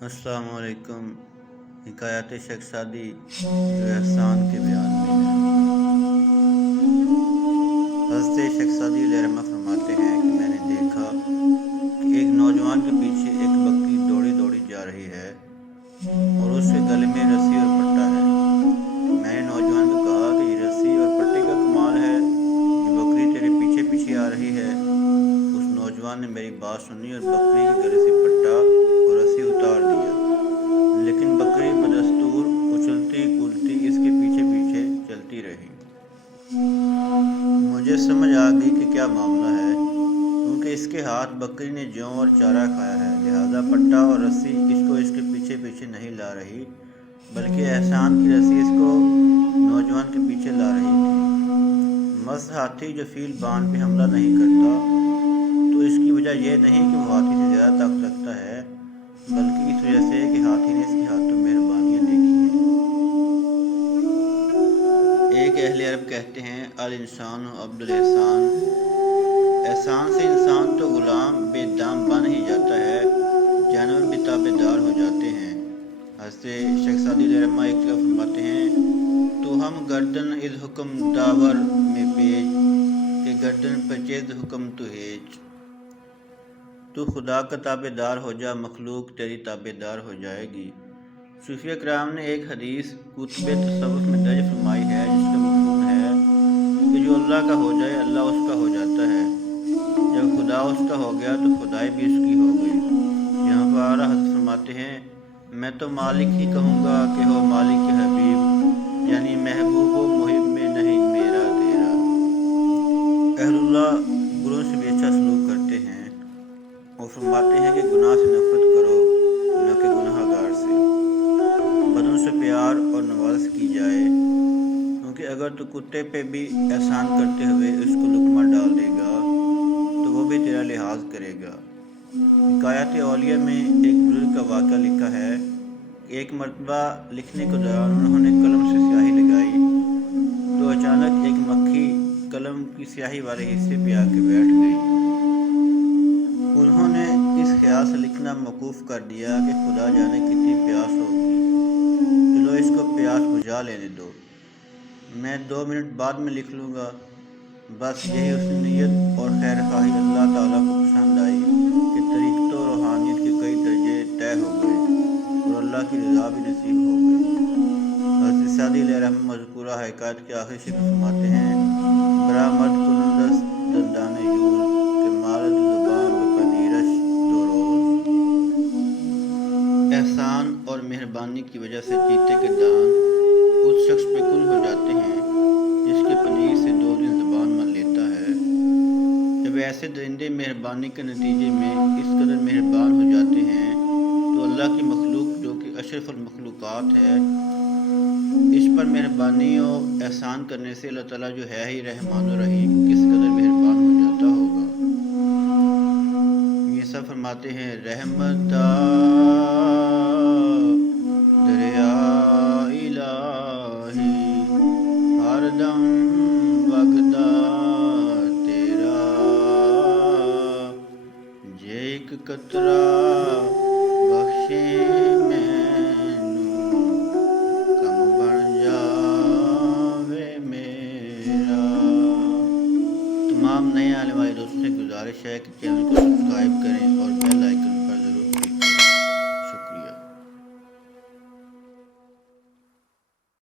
السلام علیکم۔ حکایت شیخ سعدی جو احسان کے بیان میں ہے۔ حضرت شیخ سعدی علیہ رحمہ فرماتے ہیں کہ میں نے دیکھا کہ ایک نوجوان کے پیچھے ایک بکری دوڑی دوڑی جا رہی ہے اور اس کے گلے میں رسی اور پٹا ہے۔ میں نے نوجوان کو کہا کہ یہ رسی اور پٹے کا کمال ہے، یہ بکری تیرے پیچھے پیچھے آ رہی ہے۔ اس نوجوان نے میری بات سنی اور بکری کے گلے سے پٹا اور رسی اتار دیا، لیکن بکری بدستور اچھلتی کودتی اس کے پیچھے پیچھے چلتی رہی۔ مجھے سمجھ آ گئی کہ کیا معاملہ ہے، کیونکہ اس کے ہاتھ بکری نے جوں اور چارہ کھایا ہے، لہذا پٹا اور رسی اس کو اس کے پیچھے پیچھے نہیں لا رہی، بلکہ احسان کی رسی اس کو نوجوان کے پیچھے لا رہی تھی۔ مست ہاتھی جو فیل باندھ پہ حملہ نہیں کرتا تو اس کی وجہ یہ نہیں کہ وہ ہاتھی سے زیادہ طاقت رکھتا ہے، بلکہ اس وجہ سے کہ ہاتھی نے اس کے ہاتھوں مہربانیاں دیکھی ہیں۔ ایک اہل عرب کہتے ہیں الانسان عبد الاحسان، احسان سے انسان تو غلام بے دام بن ہی جاتا ہے، جانور بھی تابع دار ہو جاتے ہیں۔ حضرت شیخ سعدی علیہ رحمہ ایک جگہ فرماتے ہیں تو ہم گردن از حکم داور میں پیچ کہ گردن پچیز حکم تو ہیچ۔ تو خدا کا تابع دار ہو جا، مخلوق تیری تابع دار ہو جائے گی۔ صوفیہ کرام نے ایک حدیث کتب تصوف میں درج فرمائی ہے جس کا مفہوم ہے کہ جو اللہ کا ہو جائے اللہ اس کا ہو جاتا ہے، جب خدا اس کا ہو گیا تو خدائی بھی اس کی ہو گئی۔ یہاں پر اعلیٰ حضرت فرماتے ہیں میں تو مالک ہی کہوں گا کہ ہو مالک حبیب، یعنی محبوب و محب میں نہیں میرا تیرا۔ اہل اللہ بروں سے بھی اچھا سلوک کرتے ہیں اور فرماتے ہیں کہ گناہ سے نفرت کرو نہ کہ گناہ گار سے۔ بدوں سے پیار اور نوازش کی جائے، کیونکہ اگر تو کتے پہ بھی احسان کرتے ہوئے اس کو لقمہ ڈال دے گا تو وہ بھی تیرا لحاظ کرے گا۔ حکایت اولیاء میں ایک بزرگ کا واقعہ لکھا ہے کہ ایک مرتبہ لکھنے کے دوران انہوں نے قلم سے سیاہی لگائی تو اچانک ایک مکھی قلم کی سیاہی والے حصے پہ آ کے بیٹھ گئی۔ انہوں نے اس خیال سے لکھنا موقوف کر دیا کہ خدا جانے کتنی پیاس ہوگی، چلو اس کو پیاس بجھا لینے دو، میں 2 منٹ بعد میں لکھ لوں گا۔ بس یہی اس نیت اور خیر خواہی اللہ تعالیٰ کو پسند آئی کہ طریقت و روحانیت کے کئی درجے طے ہو گئے اور اللہ کی رضا بھی نصیب ہو گئی۔ حضرت سعدی علیہ رحمہ مذکورہ حکایت کے آخری شکل فرماتے ہیں برآمد کنندس دندان یوز کہ مارد زبان بپنیرش دو روز۔ احسان اور مہربانی کی وجہ سے چیتے کے دانت اس شخص پہ کن ہو جاتے ہیں جس کے پنیر سے 2 دن زبان مل لیتا ہے۔ جب ایسے درندے مہربانی کے نتیجے میں اس قدر مہربان ہو جاتے ہیں تو اللہ کی مخلوق جو کہ اشرف المخلوقات ہے، اس پر مہربانی و احسان کرنے سے اللہ تعالیٰ جو ہے ہی رحمان و رحیم کس قدر مہربان ہو جاتا ہوگا۔ یہ سب فرماتے ہیں رحمت دریا الہی ہر دم وگدا تیرا، جے ایک قطرہ